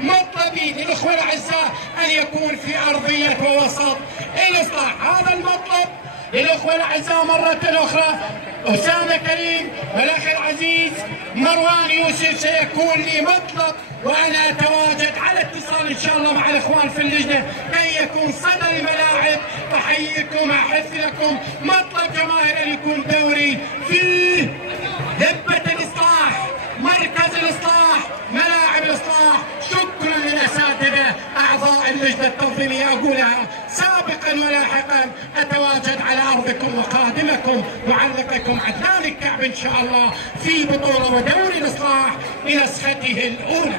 مطلبي للإخوة الأعزاء أن يكون في أرضية ووسط الإصلاح. هذا المطلب للإخوة الأعزاء مرة أخرى. أسامة كريم والأخ العزيز مروان يوسف سيكون لي مطلب، وأنا أتواجد على اتصال إن شاء الله مع الإخوان في اللجنة كي يكون صدى الملاعب. أحييكم أحث لكم مطلب جماهير أن يكون دوري في دبة الإصلاح، مركز الإصلاح، ملاعب الإصلاح. شكرا للأساتذة أعضاء اللجنة التنظيمية، أقولها سابقا ولاحقا. أتواجد على أرضكم وقادمكم معلقكم عدنان الكعب إن شاء الله في بطولة ودوري الإصلاح بنسخته الأولى.